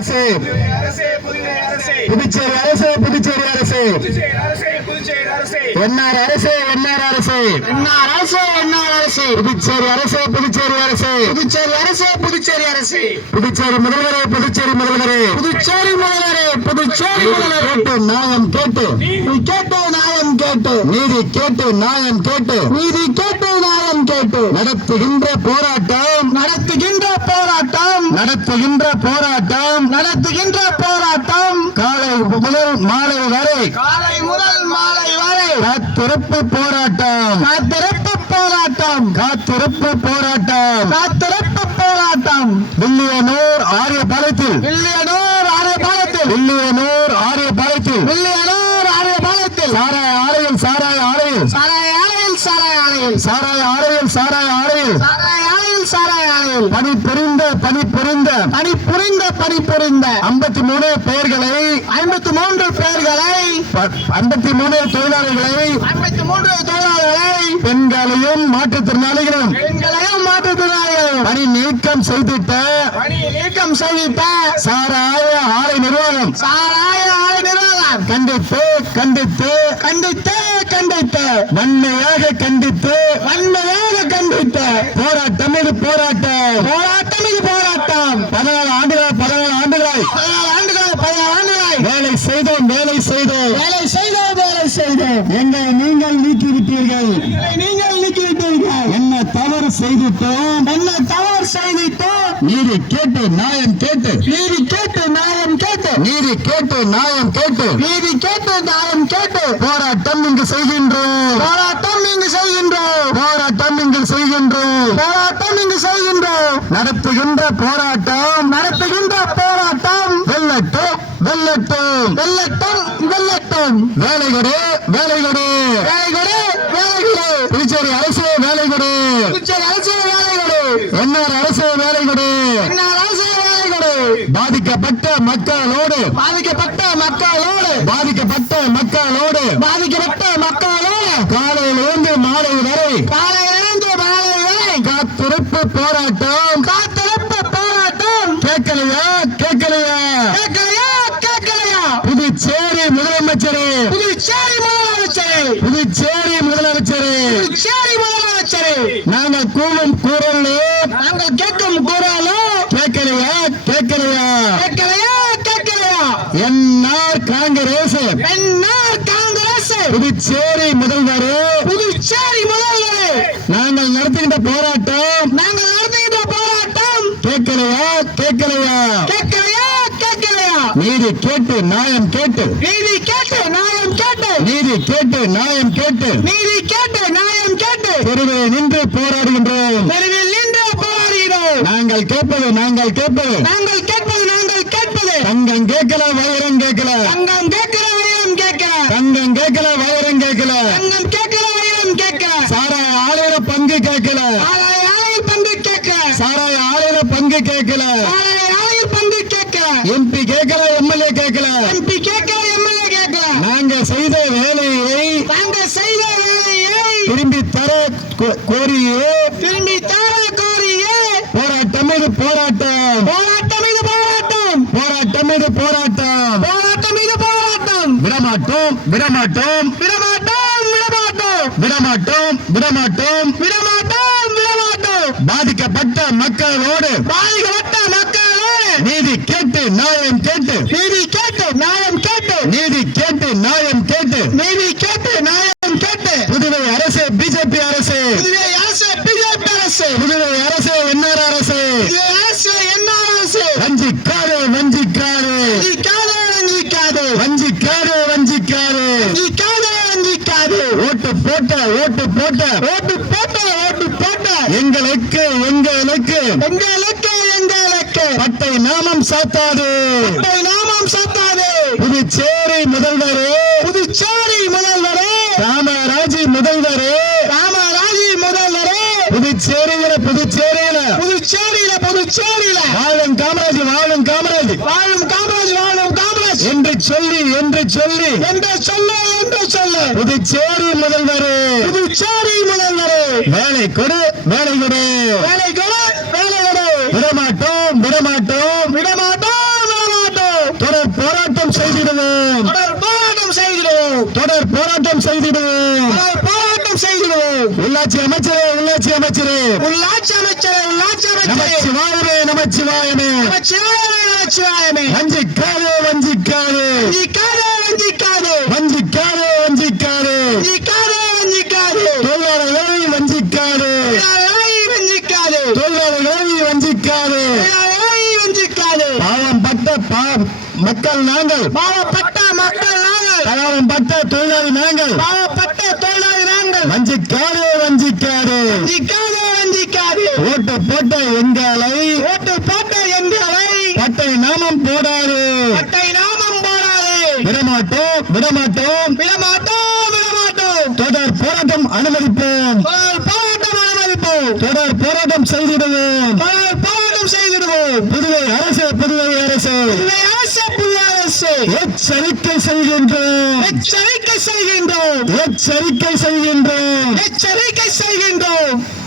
அரசு. அரசே புதுவை அரசே. புதுச்சேரி அரசு புதுச்சேரி அரசு. புதுச்சேரி அரசே புதுச்சேரி அரசே. என்ஆர் அரசு என்ஆர் அரசு. என்ஆர் அரசு என்ஆர் அரசு. புதுச்சேரி அரசு புதுச்சேரி அரசு. புதுச்சேரி அரசு புதுச்சேரி அரசு. புதுச்சேரி முதல்வரே புதுச்சேரி முதல்வரே. புதுச்சேரி முதல்வரே புதுச்சேரி முதல்வரே. கேட்டு நியாயம் கேட்டு. நீ கேட்டு நியாயம் கேட்டு. நீதி கேட்டு நியாயம் கேட்டு. நீதி கேட்டு நியாயம் கேட்டு. நடத்துகின்ற போராட்டம். நடத்துகின்ற போராட்டம். நடத்துகின்ற போராட்டம். நடத்துகின்ற போராட்டம். காலை முதல் மாலை வரை. காலை முதல் மாலை வரை. காத்திருப்பு போராட்டம். காத்திருப்பு போராட்டம். காத்திருப்பு போராட்டம். காத்திருப்பு போராட்டம். வில்லியனூர் ஆரியபாளையத்தில். வில்லியனூர் ஆரியபாளையத்தில். வில்லியனூர் ஆரியபாளையத்தில். வில்லியனூர் ஆரியபாளையத்தில். சாராய ஆலையில் சாராய ஆலையில். சாராய ஆலையில் சாராய ஆலையில். சாராய ஆலையில் சாராய ஆலையில். சாராய ஆலையில் சாராய ஆலையில் பணி புரிந்த பணி புரிந்த பணி புரிந்த பணி புரிந்த ஐம்பத்தி மூணு பேர்களை ஐம்பத்தி மூன்று பேர்களை ஐம்பத்தி மூணு தொழிலாளிகளை. ஐம்பத்தி மூன்று தொழிலாளர்களை பெண்களையும் மாற்றுத்திறனாளிகளும். பெண்களையும் மாற்றுத்திறனாளிகள் பணி நீக்கம் செய்திட்ட நீக்கம் செய்திட்ட சாராய ஆலை நிர்வாகம். சாராய ஆலை நிறுவனம் கண்டித்து கண்டித்து. கண்டித்து கண்டித்து. வன்மையாக கண்டித்து. வன்மையாக கண்டித்து. போராட்டம் இது போராட்டம். போராட்டம் இது போராட்டம். பதினாலு ஆண்டுகள் பதினாலு ஆண்டுகளாய் பதினாலு ஆண்டுகள் பதினாலு ஆண்டுகள். வேலை செய்தோம் வேலை செய்தோம். வேலை செய்தோம் வேலை செய்தோம். எங்களை நீங்கள் நீக்கிவிட்டீர்கள். நீங்கள் நீக்கிவிட்டீர்கள். என்ன தவறு செய்துட்டோம்? என்ன தவறு செய்திட்டோம் நீதி கேட்டு நியாயம் கேட்டு. நீதி கேட்டு நியாயம் கேட்டு. நீதி கேட்டு நியாயம் கேட்டு. நீதி கேட்டு நியாயம் கேட்டு. போராட்டம் இங்கு செய்கின்றோம். போராட்டம் இங்கு செய்கின்றோம். போராட்டம் இங்கு செய்கின்றோம். போராட்டம் இங்கு செய்கின்றோம். நடத்துகின்ற போராட்டம். நடத்துகின்ற போராட்டம். வெள்ளட்டம் வெள்ளட்டம் வேலை கொடு வேலை கொடு வேலைகளே. வேலைகளே. புதுச்சேரி அரசு வேலை கொடு புதுச்சேரி அரசு என்ஆர் வேலை கொடு அரசு வேலைகளே பாதிக்கப்பட்ட மக்களோடு. பாதிக்கப்பட்ட மக்களோடு. பாதிக்கப்பட்ட மக்களோடு. பாதிக்கப்பட்ட மக்களோடு. காலையிலிருந்து மாலை வரை காலையிலிருந்து மாலை வரை காத்திருப்பு போராட்டம். காத்திருப்பு போராட்டம். கேட்கலையா? கேட்கலையா? கேட்கலையா கேட்கலையா புதுச்சேரி முதலமைச்சரே புதுச்சேரி முதலமைச்சரே புதுச்சேரி முதலமைச்சரே புதுச்சேரி முதலமைச்சரே கூறும் குரல். நாங்கள் கேட்கும் குரலோ. கேட்கலையா? கேட்கலையா? கேட்கலையா? கேட்கலையா? என்ஆர் காங்கிரஸ் என்ஆர் காங்கிரஸ் புதுச்சேரி முதல்வர். புதுச்சேரி முதல்வரே. நாங்கள் நடத்துகின்ற போராட்டம். நாங்கள் நடத்துகின்ற போராட்டம். கேட்கலையா? கேட்கலையா? கேட்கலையா? கேட்கலையா? நீதி கேட்டு நியாயம் கேட்டு. நீதி கேட்டு கேட்டு. நீதி கேட்டு நியாயம் கேட்டு. நீதி கேட்டு நியாயம் கேட்டு. தெருவில் நின்று போராடுகின்றோம். தெருவில் நின்று போராடுகிறோம். நாங்கள் கேட்பது நாங்கள் கேட்பது. நாங்கள் கேட்பது நாங்கள் கேட்பது. தங்கம் கேட்கல வைரம் கேட்கல. தங்கம் கேட்கிற வைரம் கேட்கிற தங்கம் கேட்கல வைரம் கேட்கல. தங்கம் கேட்கிற வைரம் கேட்கிற சாராய ஆளுநர பங்கு கேட்கல. பங்கு கேட்கிற சாராய ஆளுநர பங்கு கேட்கல. எம்பி கேட்கல எம்எல்ஏ கேட்கல. போராட்டம். போராட்டம். போராட்டம் இது போராட்டம். போராட்டம் இது போராட்டம். போராட்டம் இது போராட்டம். விடமாட்டோம் விடமாட்டோம். விடமாட்டோம் விடமாட்டோம். விடமாட்டோம் விடமாட்டோம். விடமாட்டோம் விடமாட்டோம். பாதிக்கப்பட்ட மக்களோடு. பாதிக்கப்பட்ட மக்களோடு. நீதி கேட்டு நியாயம் கேட்டு. நீதி கேட்டு நியாயம் கேட்டு. நீதி கேட்டு நியாயம் கேட்டு. நீதி கேட்டு நியாயம் கேட்டு. புதுவை அரசு பிஜேபி அரசு. இதுவே ஓட்டு போட்ட ஓட்டு போட்ட. ஓட்டு போட்ட ஓட்டு போட்ட. எங்களுக்கு எங்களுக்கு. எங்களுக்கு எங்களுக்கு. பட்டை நாமம் சாத்தாது. பட்டை நாமம் சத்தாது. புதுச்சேரி முதல்வரே. புதுச்சேரி முதல்வரே. ராமராஜி முதல்வரே. ராமராஜி முதல்வரே. புதுச்சேரியில புதுச்சேரியில. புதுச்சேரியில புதுச்சேரியில. வாழும் காமராஜ் வாழும் காமராஜ். வாழும் காமராஜ் வாழும் காமராஜ். என்று சொல்லி என்று சொல்லி. என்று சொல்ல வேலை கொடு வேலை கொடு. வேலை கொடு வேலை கொடு. விடமாட்டோம் விடமாட்டோம். விடமாட்டோம் விடமாட்டோம். தொடர் போராட்டம் செய்திடுவோம். தொடர் போராட்டம் செய்திடுவோம். தொடர் போராட்டம் செய்திடுவோம். போராட்டம் செய்திடுவோம். உள்ளாட்சி அமைச்சரே உள்ளாட்சி அமைச்சரே. உள்ளாட்சி அமைச்சரே உள்ளாட்சி அமைச்சரே. நமச்சிவாயமே நமச்சிவாயமே நமச்சிவாயமே நமச்சிவாயமே வஞ்சிக்காது வஞ்சிக்காது. வஞ்சிக்காது. பாவம் பட்ட பா மக்கள் நாங்கள். பாவப்பட்ட மக்கள் நாங்கள். பாவம் பட்ட தொழிலாளி நாங்கள். பாவப்பட்ட தொழிலாளி நாங்கள். வஞ்சிக்காதே வஞ்சிக்காதே. வஞ்சிக்காதே வஞ்சிக்காதே. ஓட்டு போட்ட எங்களை. ஓட்டு போட்ட எங்களை. பட்டை நாமம் போடாது. பட்டை நாமம் போடாதே. விடமாட்டோம் விடமாட்டோம். விடமாட்டோம் விடமாட்டோம். தொடர் போராட்டம் அனுமதிப்போம். போராட்டம் அனுமதிப்போம். தொடர் போராட்டம் செய்திடுவோம். போராட்டம் செய்திடுவோம். புதுவை அரசு எச்சரிக்கை செய்கின்றோம். எச்சரிக்கை செய்கின்றோம். எச்சரிக்கை செய்கின்றோம். எச்சரிக்கை செய்கின்றோம்.